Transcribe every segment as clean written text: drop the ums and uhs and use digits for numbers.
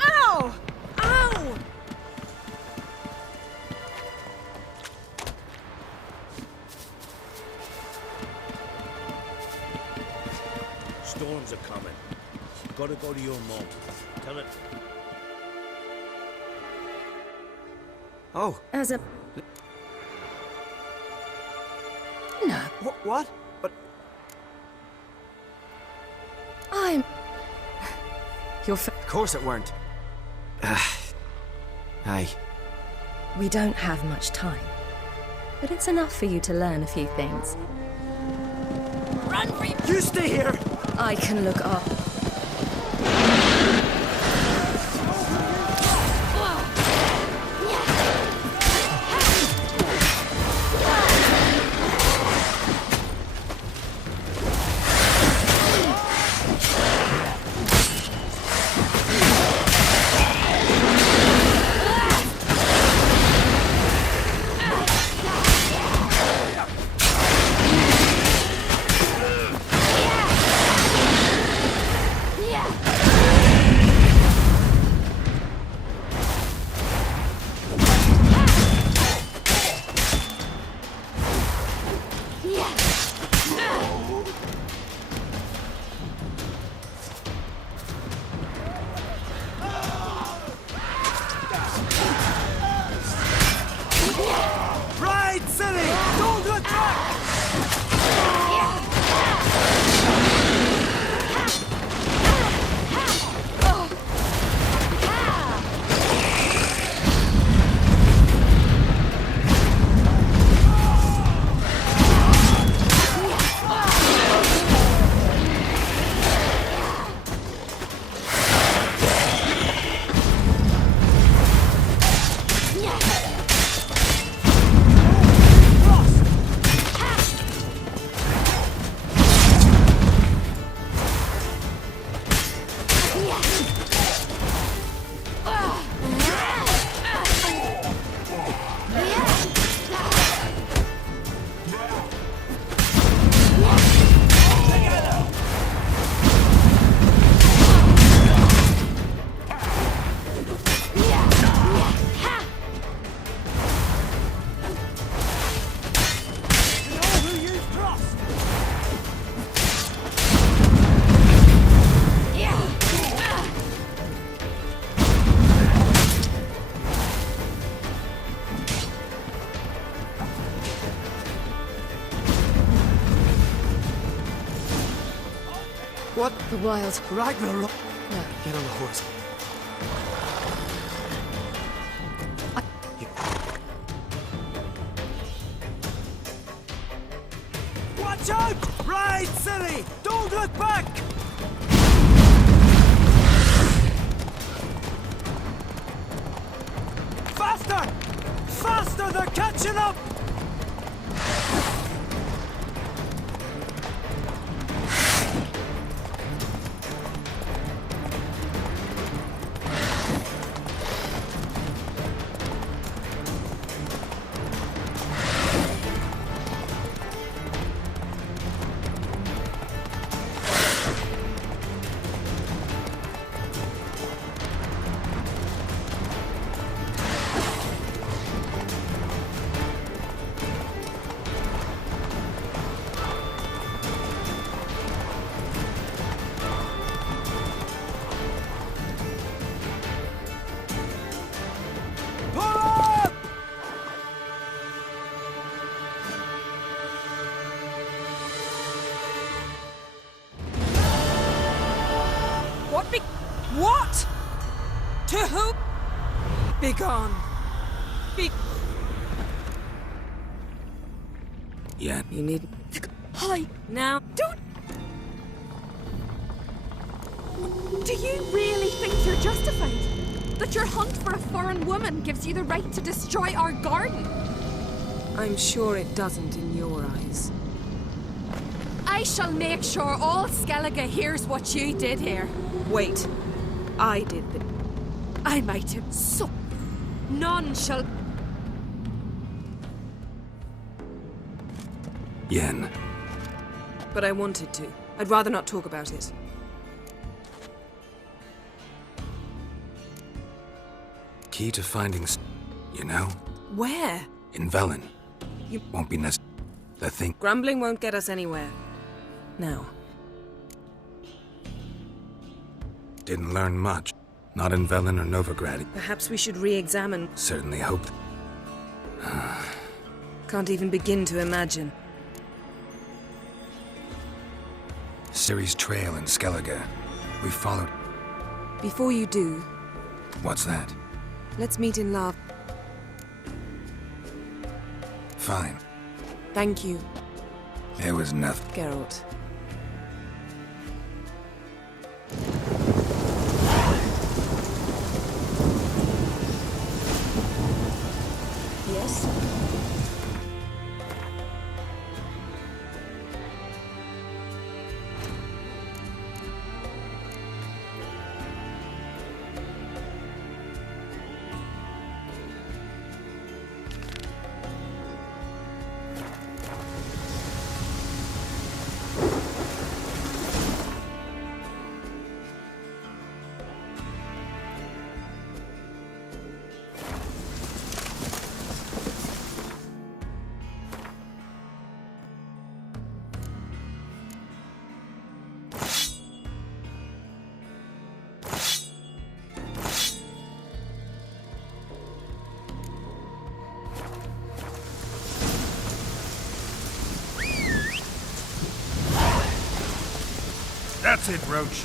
Ow! Ow! Storms are coming. You've got to go to your mom. Tell it. Oh, As a... No, what? But I'm... You're of course it weren't. Aye. We don't have much time. But it's enough for you to learn a few things. Run for you! You stay here! I can look up. Right, silly! Don't look back! What? The wild... Ragnarok! No. Get on the horse. Watch out! Ride, silly! Don't look back! Faster! Faster! They're catching up! Pull up! What be... What? To who? Begone. Be... Yeah. You need... Hi! Now, don't... Do you really think you're justified? That your hunt for a foreign woman gives you the right to destroy our garden? I'm sure it doesn't in your eyes. I shall make sure all Skellige hears what you did here. Wait. I did the... I might have... So... None shall... Yen. But I wanted to. I'd rather not talk about it. Key to finding you know? Where? In Velen. You- Won't be the thing. Grumbling won't get us anywhere. Now. Didn't learn much. Not in Velen or Novigrad. Perhaps we should re-examine. Certainly hoped. Can't even begin to imagine. Ciri's trail in Skellige. We followed. Before you do, What's that? let's meet in love. Fine. Thank you, There was nothing. Geralt. Yes? That's it, Roach.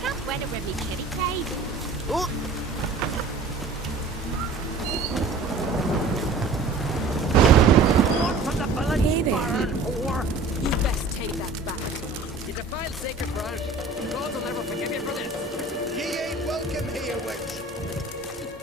Can't weather with me kitty crazy. Hey there. You best take that back. You defile sacred ground. The gods will never forgive you for this. Ye ain't welcome here, witch.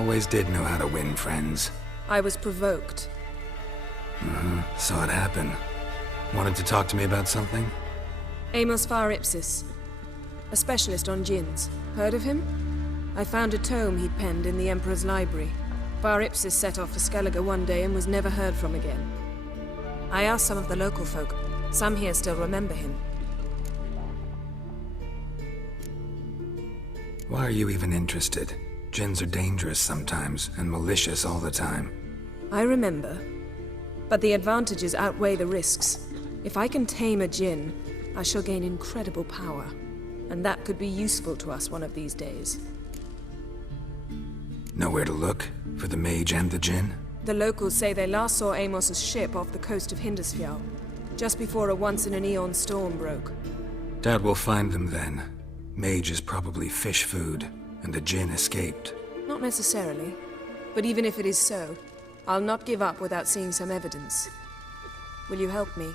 Always did know how to win friends. I was provoked. Saw it happen. Wanted to talk to me about something? Amos Far Ipsis, a specialist on djinns. Heard of him? I found a tome he'd penned in the Emperor's library. Far Ipsis set off for Skellige one day and was never heard from again. I asked some of the local folk. Some here still remember him. Why are you even interested? Djinns are dangerous sometimes, and malicious all the time. I remember. But the advantages outweigh the risks. If I can tame a djinn, I shall gain incredible power. And that could be useful to us one of these days. Know where to look? For the mage and the djinn? The locals say they last saw Amos's ship off the coast of Hindisfjall, just before a once-in-an-eon storm broke. Doubt we'll find them then. Mage is probably fish food, and the djinn escaped. Not necessarily. But even if it is so, I'll not give up without seeing some evidence. Will you help me?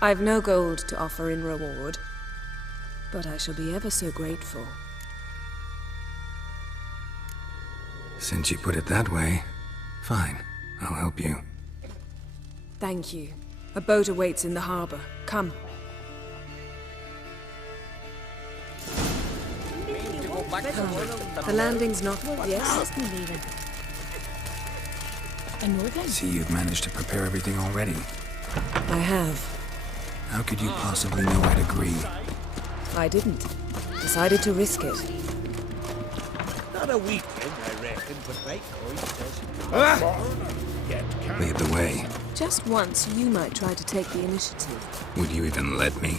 I've no gold to offer in reward, but I shall be ever so grateful. Since you put it that way, fine. I'll help you. Thank you. A boat awaits in the harbor. Come. The landing's not... Yes? See, you've managed to prepare everything already. I have. How could you possibly know I'd agree? I didn't. Decided to risk it. Not a weekend, I reckon, but like oysters. Lead the way. Just once, you might try to take the initiative. Would you even let me?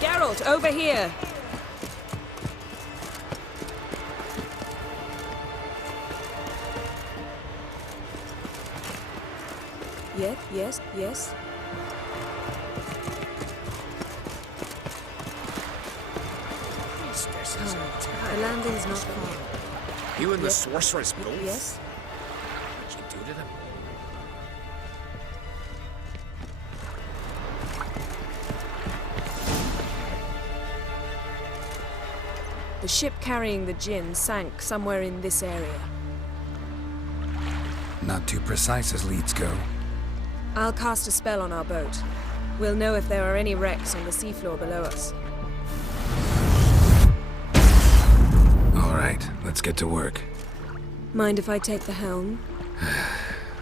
Geralt, over here! Yes. The landing's not far. You and the sorceress both? Yes? What'd you do to them? The ship carrying the djinn sank somewhere in this area. Not too precise as leads go. I'll cast a spell on our boat. We'll know if there are any wrecks on the seafloor below us. All right, let's get to work. Mind if I take the helm?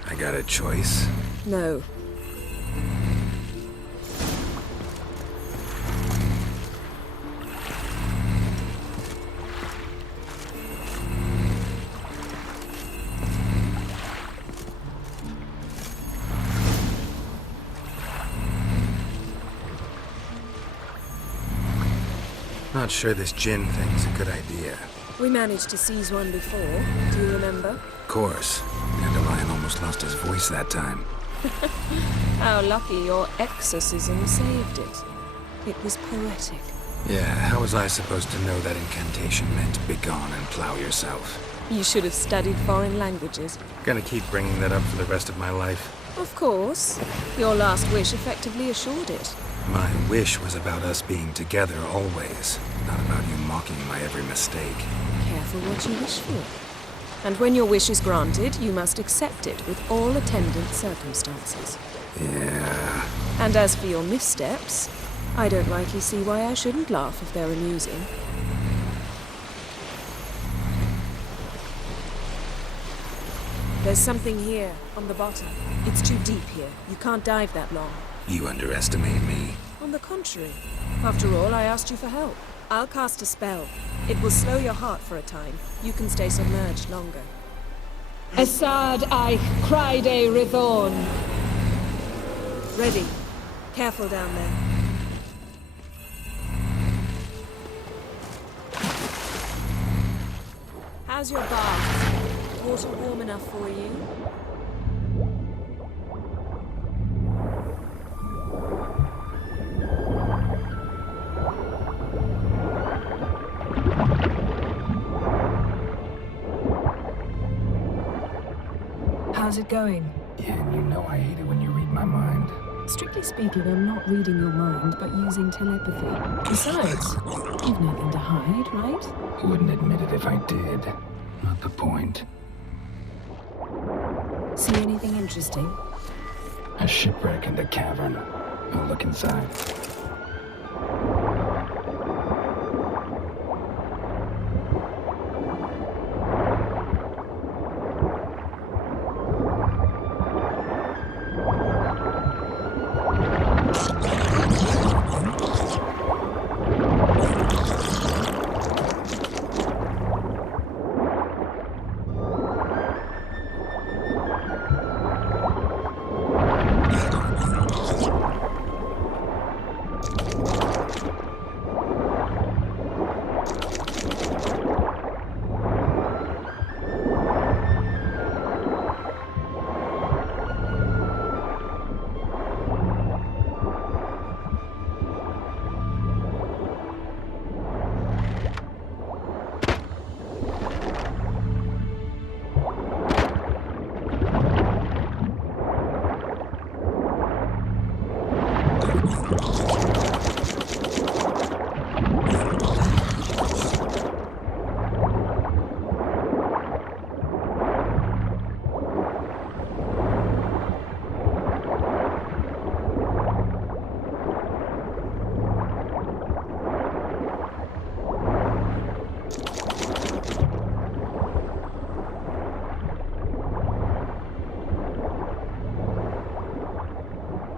I got a choice. No. Not sure this djinn thing's a good idea. We managed to seize one before. Do you remember? Of course. Dandelion almost lost his voice that time. How lucky your exorcism saved it. It was poetic. Yeah, how was I supposed to know that incantation meant begone and plow yourself? You should have studied foreign languages. Gonna keep bringing that up for the rest of my life. Of course. Your last wish effectively assured it. My wish was about us being together always, not about you mocking my every mistake. Careful what you wish for. And when your wish is granted, you must accept it with all attendant circumstances. Yeah. And as for your missteps, I don't rightly see why I shouldn't laugh if they're amusing. There's something here, on the bottom. It's too deep here. You can't dive that long. You underestimate me. On the contrary. After all, I asked you for help. I'll cast a spell. It will slow your heart for a time. You can stay submerged longer. Assad Eich Criede Rithorn. Ready. Careful down there. How's your bath? Water warm enough for you? How's it going? Yen, you know I hate it when you read my mind. Strictly speaking, I'm not reading your mind, but using telepathy. Besides, you've nothing to hide, right? Wouldn't admit it if I did. Not the point. See anything interesting? A shipwreck and a cavern. I'll look inside.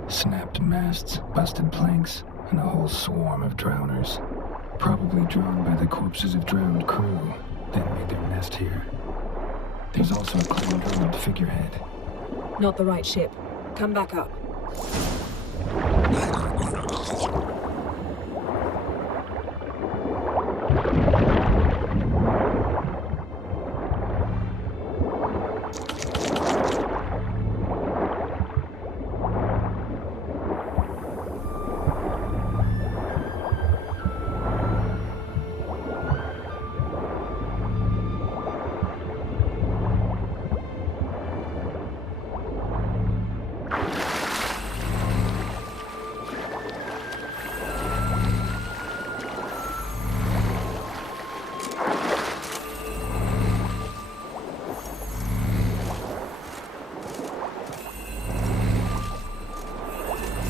Snapped masts, busted planks, and a whole swarm of drowners. Probably drawn by the corpses of drowned crew, then made their nest here. There's also a clan-druid figurehead. Not the right ship. Come back up.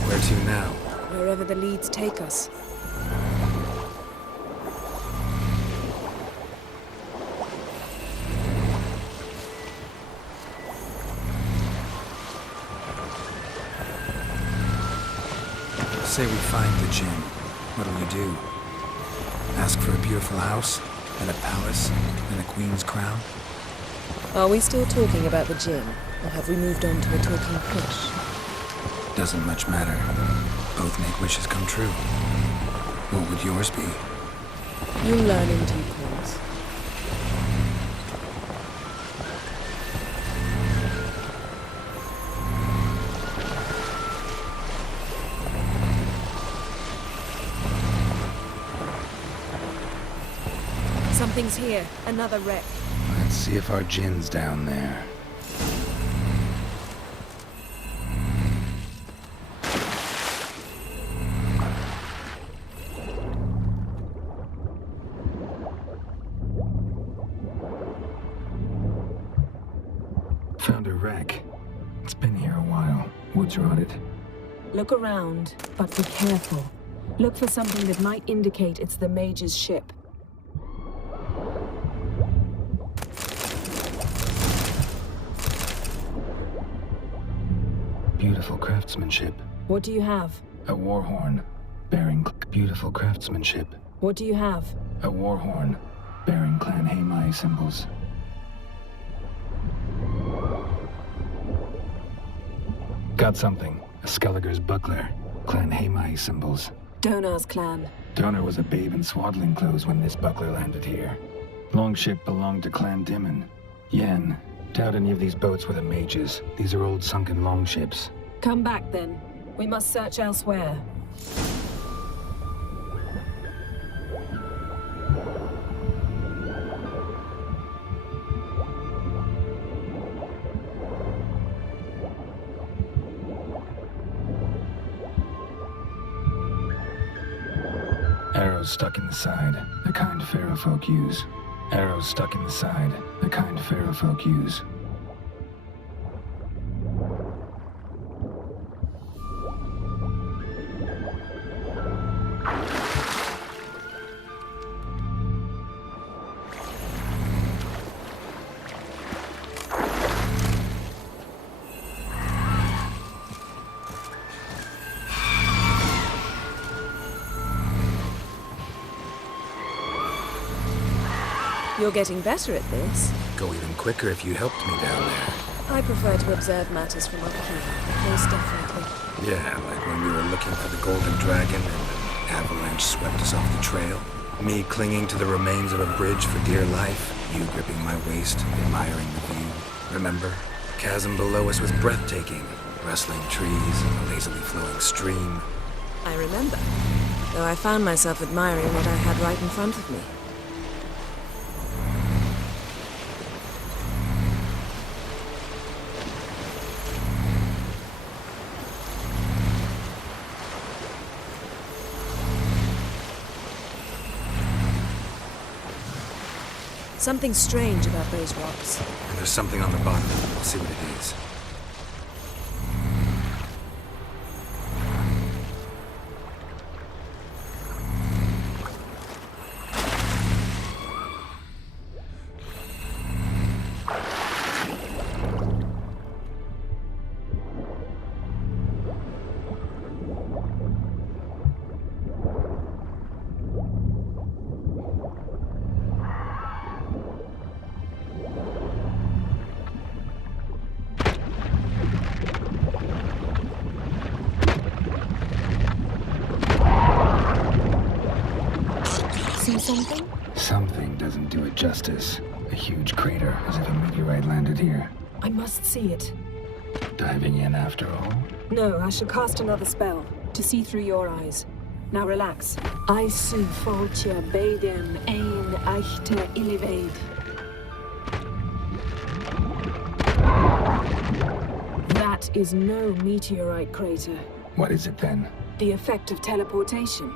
Where to now? Wherever the leads take us. Say we find the Jinn. What'll we do? Ask for a beautiful house, and a palace, and a queen's crown? Are we still talking about the Jinn, or have we moved on to a talking fish? Doesn't much matter. Both make wishes come true. What would yours be? You'll learn in due course. Something's here. Another wreck. Let's see if our Jinn's down there. Found a wreck. It's been here a while. Wood's rotted. Look around, but be careful. Look for something that might indicate it's the mage's ship. Beautiful craftsmanship. What do you have? A war horn bearing beautiful craftsmanship. What do you have? A war horn bearing Clan Haemai symbols. Got something. A Skelliger's buckler. Clan Haemai symbols. Donar's clan. Donar was a babe in swaddling clothes when this buckler landed here. Longship belonged to Clan Dimon. Yen, doubt any of these boats were the mages. These are old sunken longships. Come back then. We must search elsewhere. Arrows stuck in the side, the kind Pharaoh folk use. Arrows stuck in the side, the kind Pharaoh folk use. You're getting better at this. Go even quicker if you helped me down there. I prefer to observe matters from up here. Most definitely. Yeah, like when we were looking for the Golden Dragon and an avalanche swept us off the trail. Me clinging to the remains of a bridge for dear life. You gripping my waist, admiring the view. Remember? The chasm below us was breathtaking. Rustling trees, a lazily flowing stream. I remember. Though I found myself admiring what I had right in front of me. Something strange about those rocks. And there's something on the bottom. We'll see what it is. Something? Something doesn't do it justice. A huge crater, as if a meteorite landed here. I must see it. Diving in after all? No, I shall cast another spell to see through your eyes. Now relax. I su foltja beidem ein echte iliveid. That is no meteorite crater. What is it then? The effect of teleportation.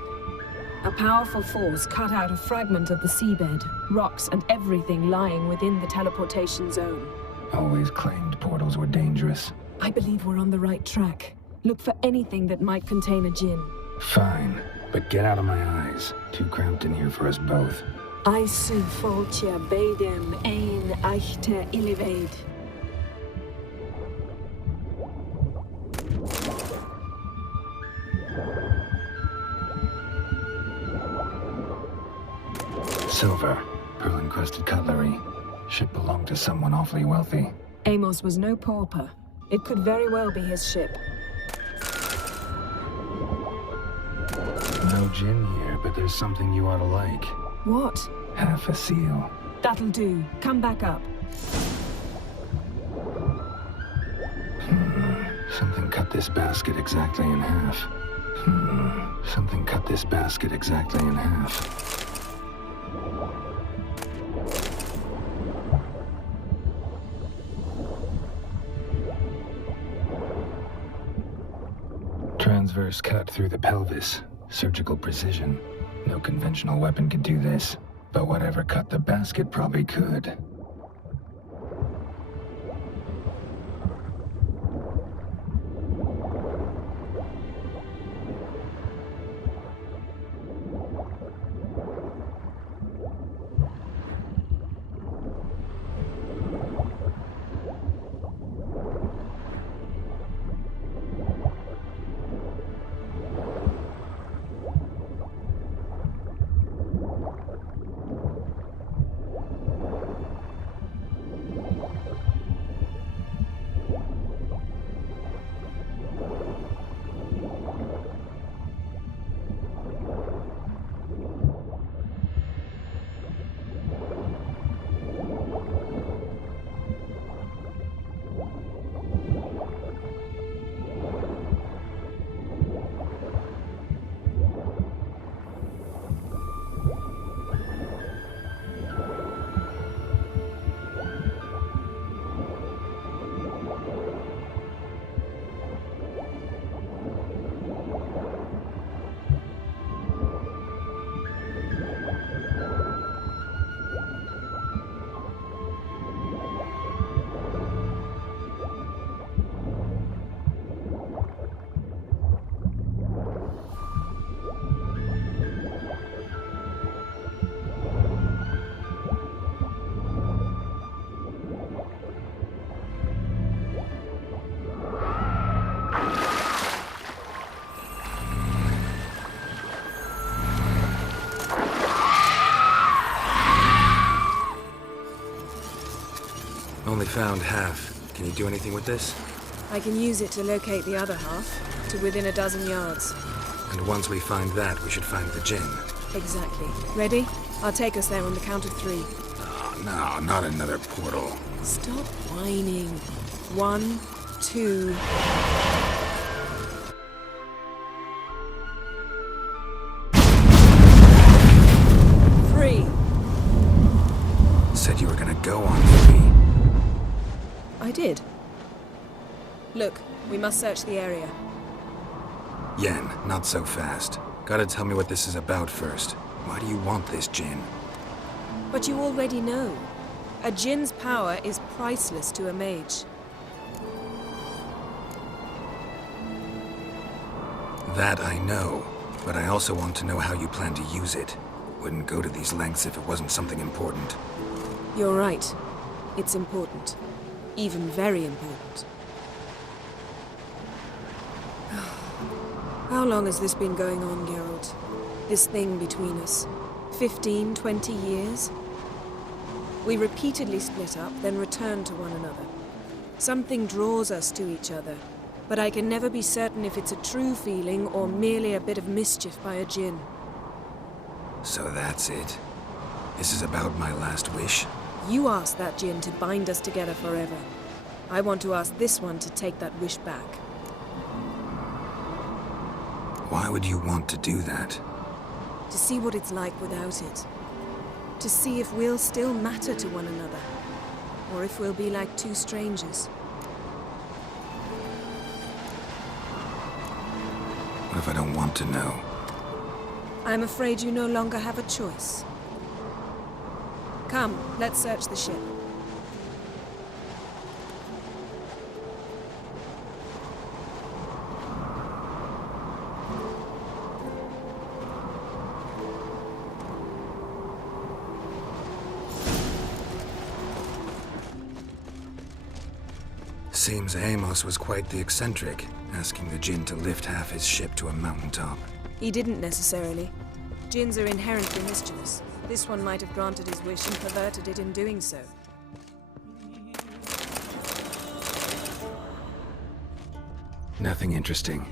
A powerful force cut out a fragment of the seabed, rocks and everything lying within the teleportation zone. Always claimed portals were dangerous. I believe we're on the right track. Look for anything that might contain a djinn. Fine, but get out of my eyes. Too cramped in here for us both. I su foltja beidem ein echte iliveid. Silver, pearl-encrusted cutlery. Ship belonged to someone awfully wealthy. Amos was no pauper. It could very well be his ship. No gin here, but there's something you ought to like. What? Half a seal. That'll do. Come back up. Something cut this basket exactly in half. Something cut this basket exactly in half. Transverse cut through the pelvis. Surgical precision. No conventional weapon could do this, but whatever cut the basket probably could. only found half. Can you do anything with this? I can use it to locate the other half, to within a dozen yards. And once we find that, we should find the Jinn. Exactly. Ready? I'll take us there on the count of 3. Oh, no, not another portal. Stop whining. 1, 2... Said you were gonna go on 3. I did. Look, we must search the area. Yen, not so fast. Gotta tell me what this is about first. Why do you want this Jinn? But you already know. A Jinn's power is priceless to a mage. That I know, but I also want to know how you plan to use it. Wouldn't go to these lengths if it wasn't something important. You're right. It's important. Even very important. How long has this been going on, Geralt? This thing between us? 15, 20 years? We repeatedly split up, then returned to one another. Something draws us to each other, but I can never be certain if it's a true feeling or merely a bit of mischief by a Jinn. So that's it. This is about my last wish? You asked that Jinn to bind us together forever. I want to ask this one to take that wish back. Why would you want to do that? To see what it's like without it. To see if we'll still matter to one another. Or if we'll be like 2 strangers. What if I don't want to know? I'm afraid you no longer have a choice. Come, let's search the ship. Seems Amos was quite the eccentric, asking the Jinn to lift half his ship to a mountaintop. He didn't necessarily. Jinns are inherently mischievous. This one might have granted his wish and perverted it in doing so. Nothing interesting.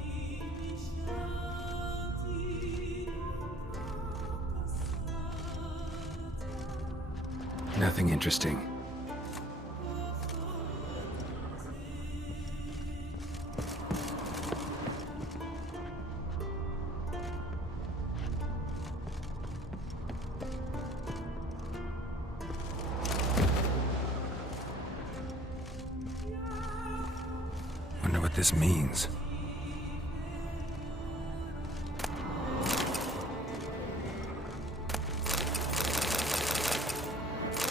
Nothing interesting. Wonder what this means.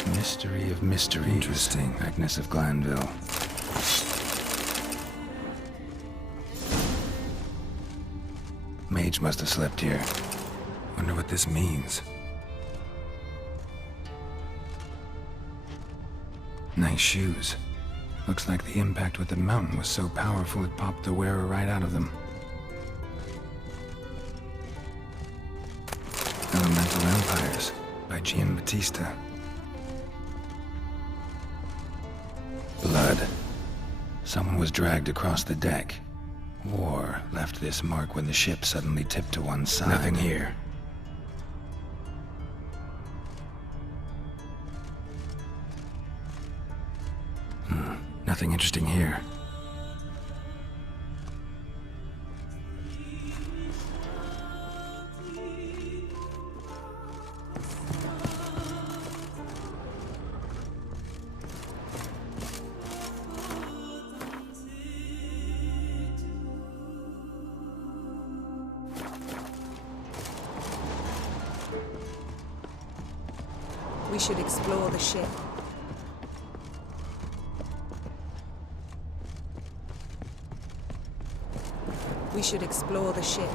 Mystery of mysteries. Interesting. Agnes of Glanville. Mage must have slept here. Wonder what this means. Nice shoes. Looks like the impact with the mountain was so powerful it popped the wearer right out of them. Elemental Empires by Giambattista. Blood. Someone was dragged across the deck. War left this mark when the ship suddenly tipped to one side. Nothing here. Nothing interesting here. We should explore the ship. We should explore the ship.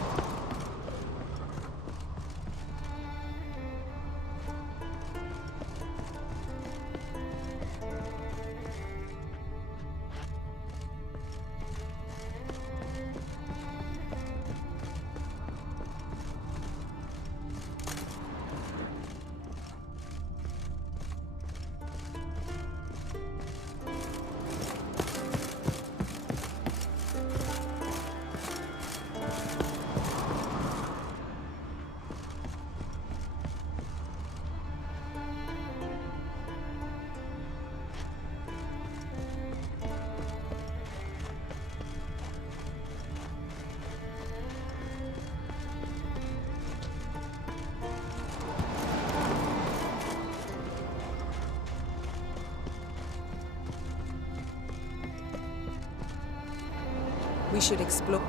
We should explore...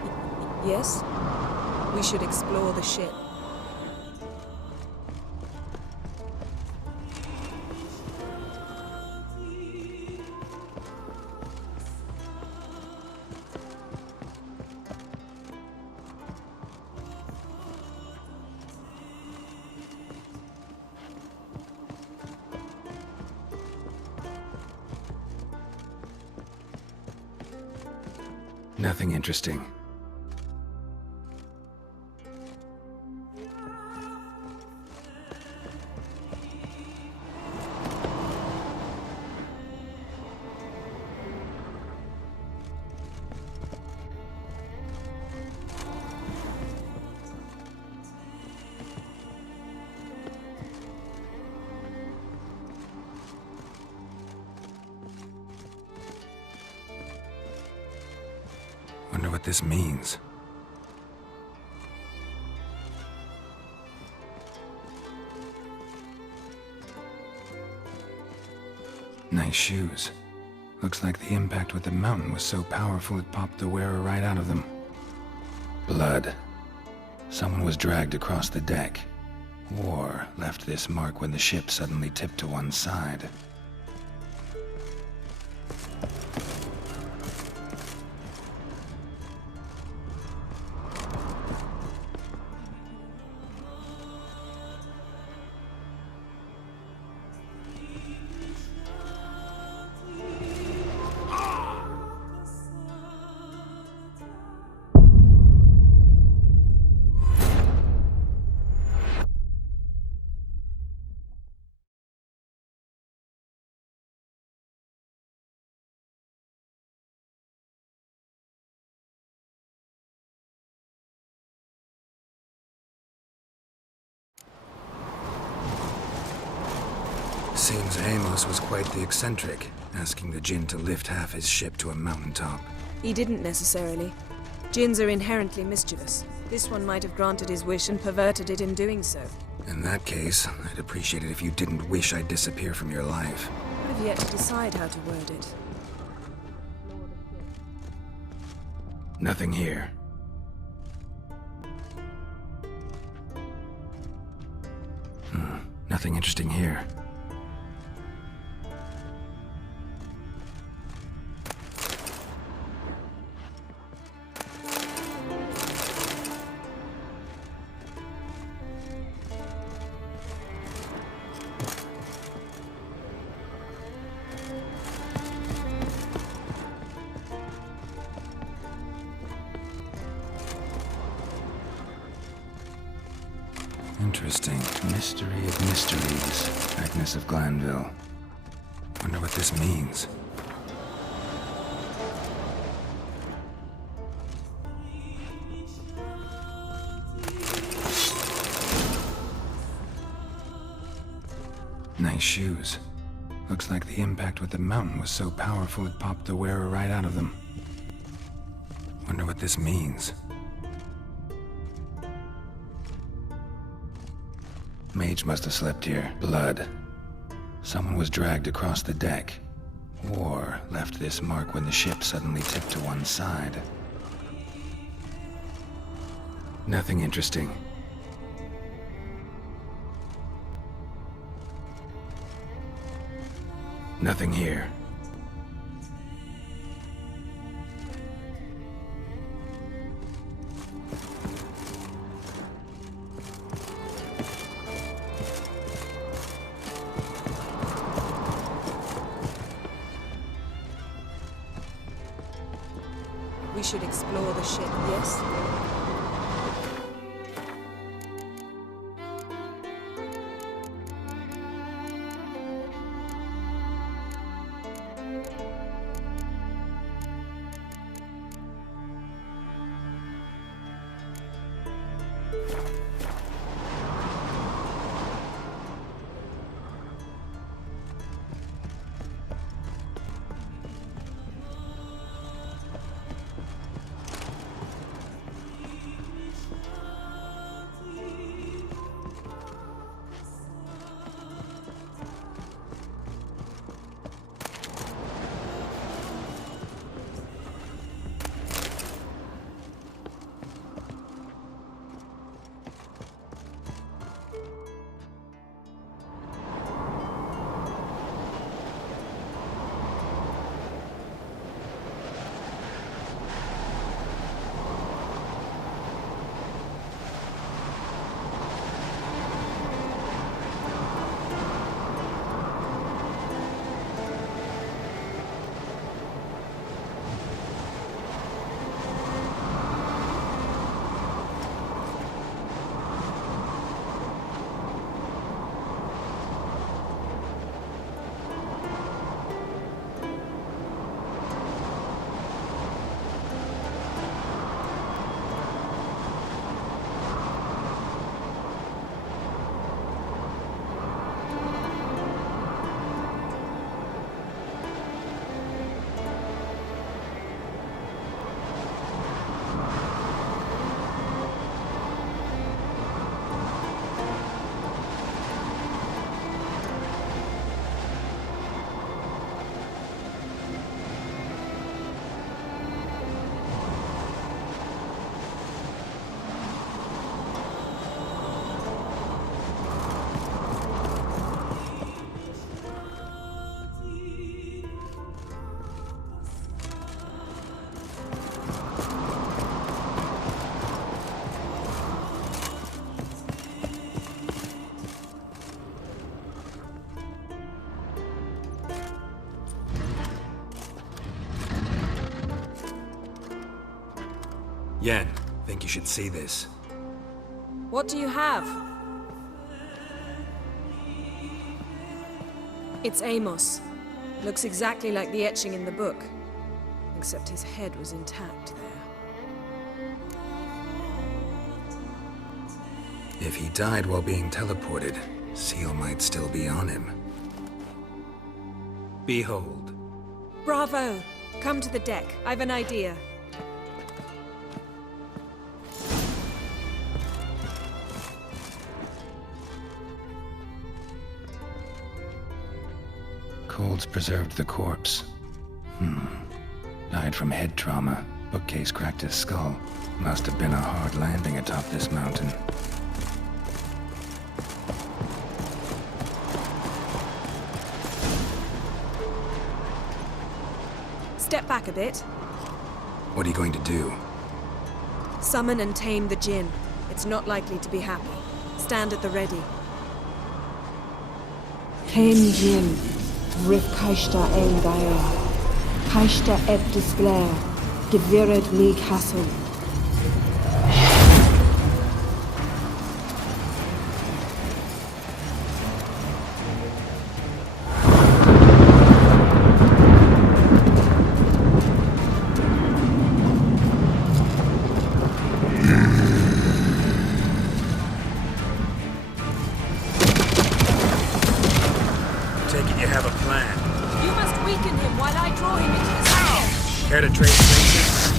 Yes? We should explore the ship. Nothing interesting. Wonder what this means. Nice shoes. Looks like the impact with the mountain was so powerful it popped the wearer right out of them. Blood. Someone was dragged across the deck. War left this mark when the ship suddenly tipped to one side. Seems Amos was quite the eccentric, asking the Jinn to lift half his ship to a mountaintop. He didn't necessarily. Jinns are inherently mischievous. This one might have granted his wish and perverted it in doing so. In that case, I'd appreciate it if you didn't wish I'd disappear from your life. I've yet to decide how to word it. Nothing here. Nothing interesting here. Interesting. Mystery of mysteries. Agnes of Glanville. Wonder what this means. Nice shoes. Looks like the impact with the mountain was so powerful it popped the wearer right out of them. Wonder what this means. Mage must have slept here. Blood. Someone was dragged across the deck. War left this mark when the ship suddenly tipped to one side. Nothing interesting. Nothing here. We should explore the ship, yes? again. Think you should see this. What do you have? It's Amos. Looks exactly like the etching in the book. Except his head was intact there. If he died while being teleported, Seal might still be on him. Behold. Bravo! Come to the deck. I've an idea. Cold's preserved the corpse. Died from head trauma. Bookcase cracked his skull. Must have been a hard landing atop this mountain. Step back a bit. What are you going to do? Summon and tame the Jinn. It's not likely to be happy. Stand at the ready. Tame Jinn. Rif Kaishta ein Gaia. Kaishta et displair. Geviret me castle. Care to trade places?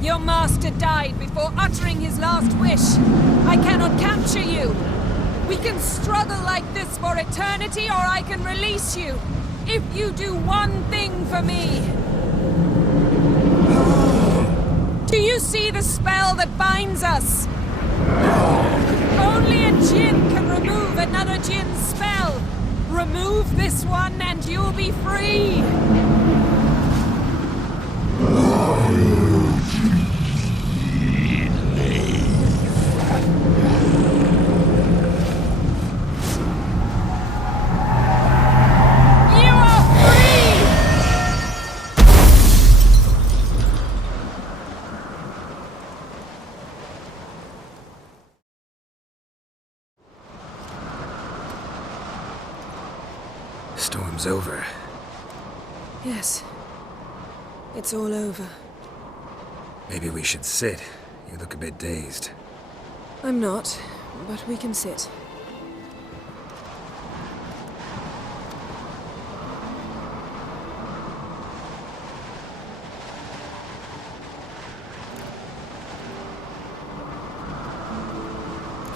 Your master died before uttering his last wish. I cannot capture you. We can struggle like this for eternity, or I can release you. If you do one thing for me. Do you see the spell that binds us? Only a Jinn can remove another Jinn's spell. Remove this one and you'll be free. Storm's over. Yes. It's all over. Maybe we should sit. You look a bit dazed. I'm not, but we can sit.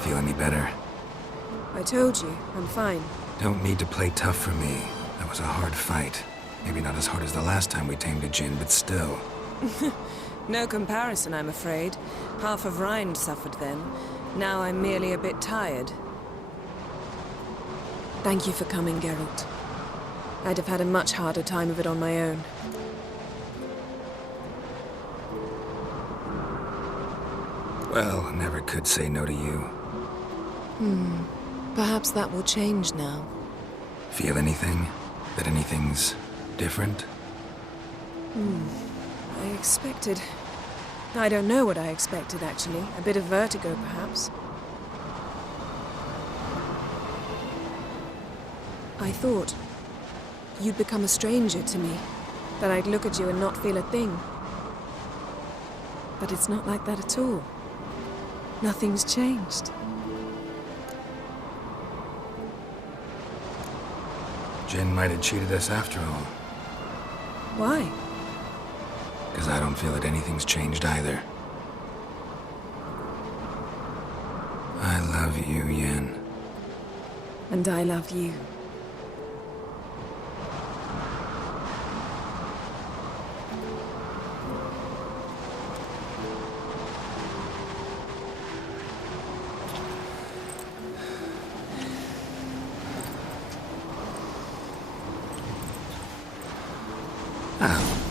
Feel any better? I told you, I'm fine. Don't need to play tough for me. That was a hard fight. Maybe not as hard as the last time we tamed a Jinn, but still. No comparison, I'm afraid. Half of Rind suffered then. Now I'm merely a bit tired. Thank you for coming, Geralt. I'd have had a much harder time of it on my own. Well, never could say no to you. Perhaps that will change now. Feel anything? That anything's different? I expected... I don't know what I expected, actually. A bit of vertigo, perhaps. I thought you'd become a stranger to me. That I'd look at you and not feel a thing. But it's not like that at all. Nothing's changed. Jin might have cheated us after all. Why? Because I don't feel that anything's changed either. I love you, Yen. And I love you.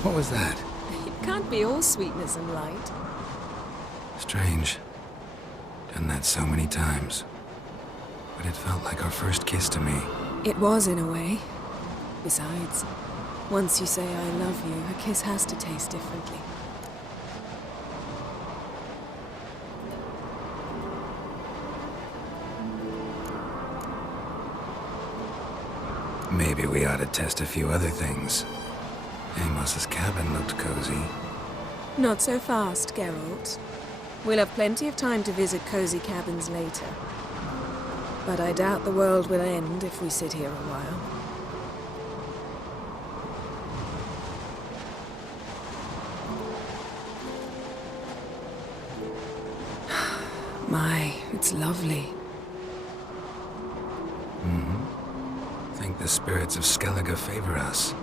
What was that? It can't be all sweetness and light. Strange. Done that so many times. But it felt like our first kiss to me. It was, in a way. Besides, once you say I love you, a kiss has to taste differently. Maybe we ought to test a few other things. Amos's cabin looked cozy. Not so fast, Geralt. We'll have plenty of time to visit cozy cabins later. But I doubt the world will end if we sit here a while. My, it's lovely. Think the spirits of Skellige favor us.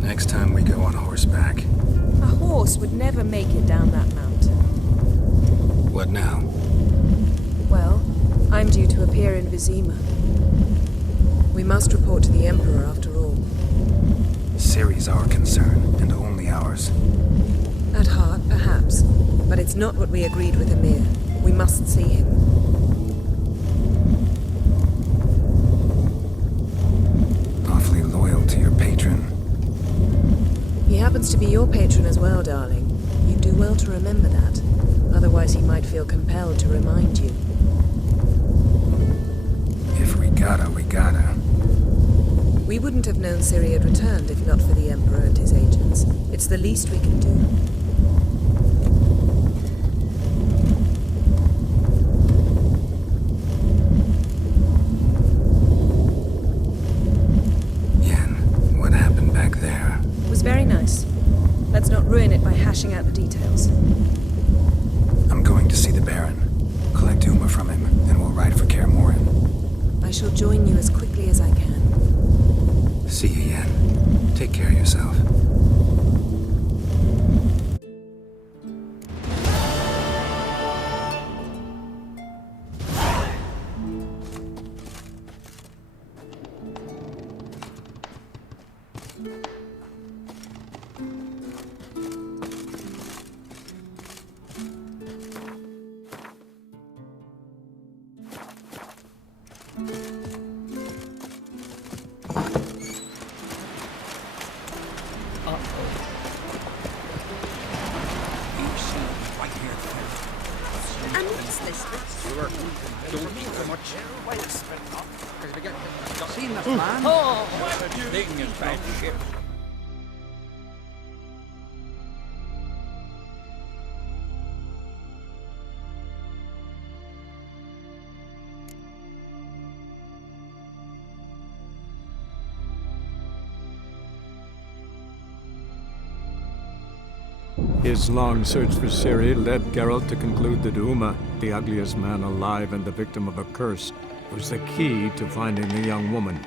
Next time we go on horseback. A horse would never make it down that mountain. What now? Well, I'm due to appear in Vizima. We must report to the Emperor after all. Ciri's our concern, and only ours. At heart, perhaps. But it's not what we agreed with Emir. We must see him. Awfully loyal to your patron. He happens to be your patron as well, darling. You do well to remember that. Otherwise, he might feel compelled to remind you. If we gotta, we gotta. We wouldn't have known Ciri had returned if not for the Emperor and his agents. It's the least we can do. Yen, what happened back there? It was very nice. Let's not ruin it by hashing out the details. I'm going to see the Baron. Collect Uma from him, and we'll ride for Kaer Morhen. I shall join you as quickly as I can. See you, Yen. Take care of yourself. And what's this? Don't eat so much. Because we got seen this man. Oh, taking his back ship. His long search for Ciri led Geralt to conclude that Uma, the ugliest man alive and the victim of a curse, was the key to finding the young woman.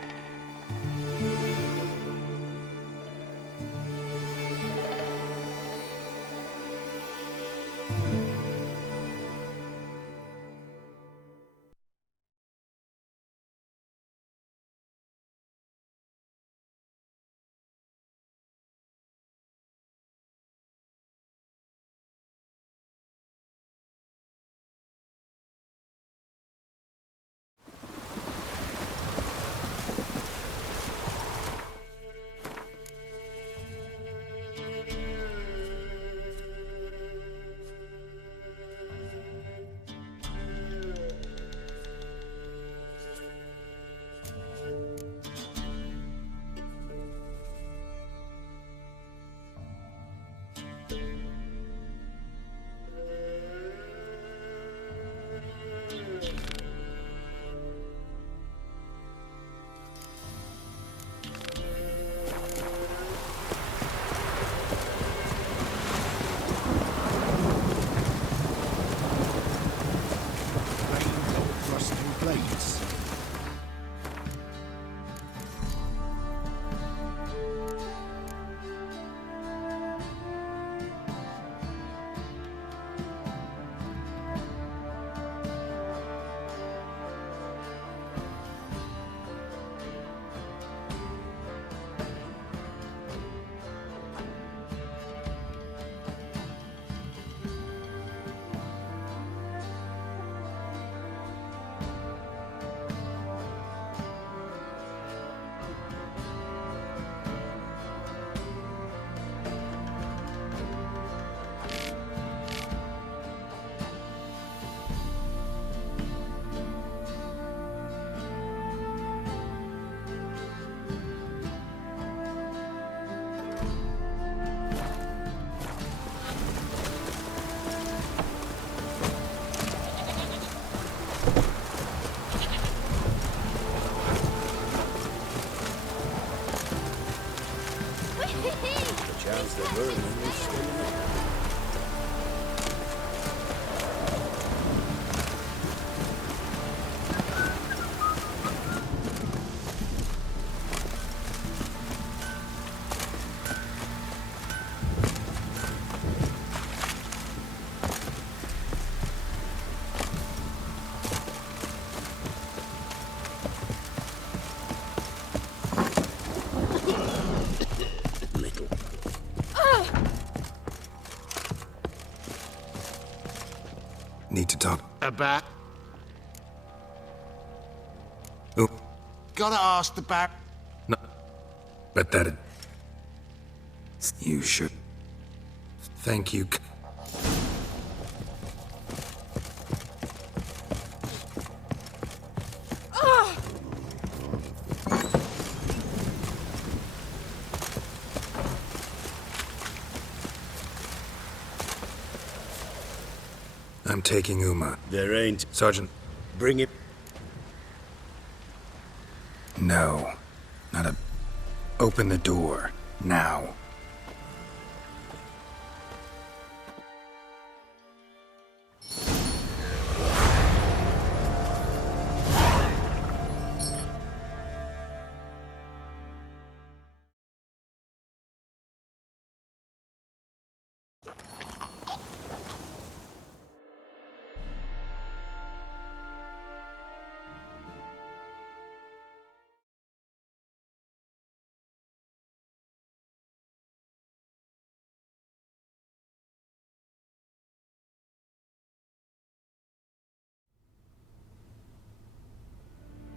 chance the vermin is still in it. Need to talk. About? Who? Gotta ask about. No. But that it... You should. Thank you. I'm taking Uma. There ain't. Sergeant. Bring it. No. Not a... Open the door. Now.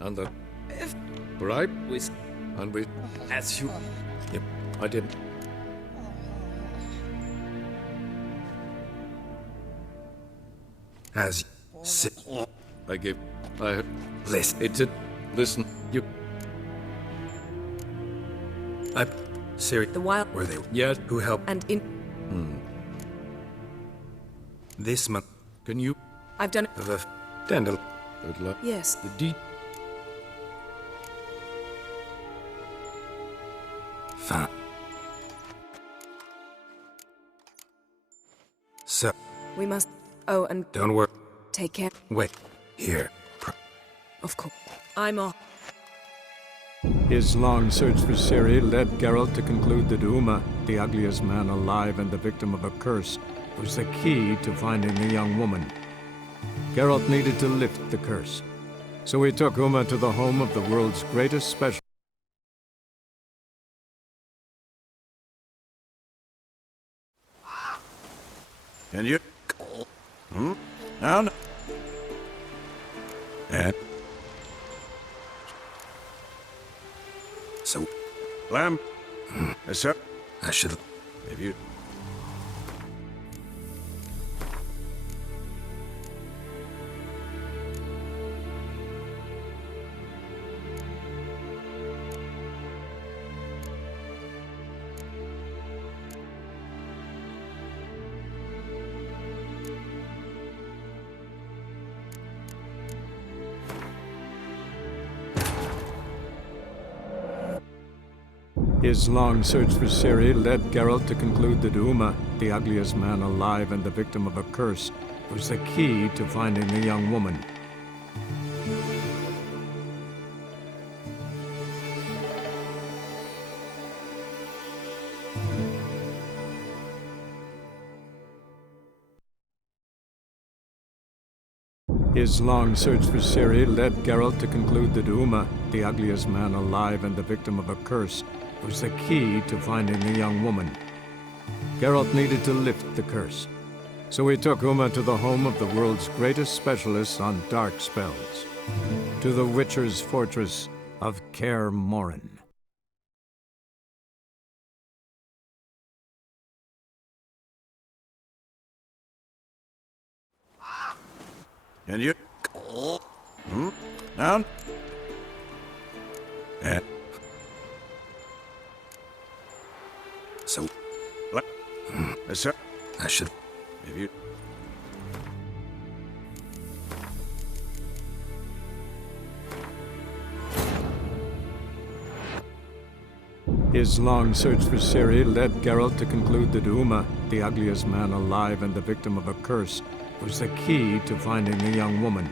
And the bribe with and we as you. Yep, I didn't. As sit. I gave. I Listen. It did. Listen. You. I. Siri. The wild. Were they? Yes. Who helped? And in. This month. Can you? I've done it. The Dandel. Good luck. Yes. The deed. Fine. So. We must. Oh, and Don't worry. take care. Wait. Here. Of course. I'm off. His long search for Ciri led Geralt to conclude that Uma, the ugliest man alive and the victim of a curse, was the key to finding the young woman. Geralt needed to lift the curse, so he took Uma to the home of the world's greatest specialist. Can you? No. And so, Lamb. Yes, sir. I should. If you. His long search for Ciri led Geralt to conclude that Uma, the ugliest man alive and the victim of a curse, was the key to finding the young woman. His long search for Ciri led Geralt to conclude that Uma, the ugliest man alive and the victim of a curse, was the key to finding the young woman. Geralt needed to lift the curse, so he took Uma to the home of the world's greatest specialists on dark spells, to the Witcher's fortress of Kaer Morhen. Can you? Down. And so, Yes, sir. I should. If you. His long search for Ciri led Geralt to conclude that Uma, the ugliest man alive and the victim of a curse, was the key to finding the young woman.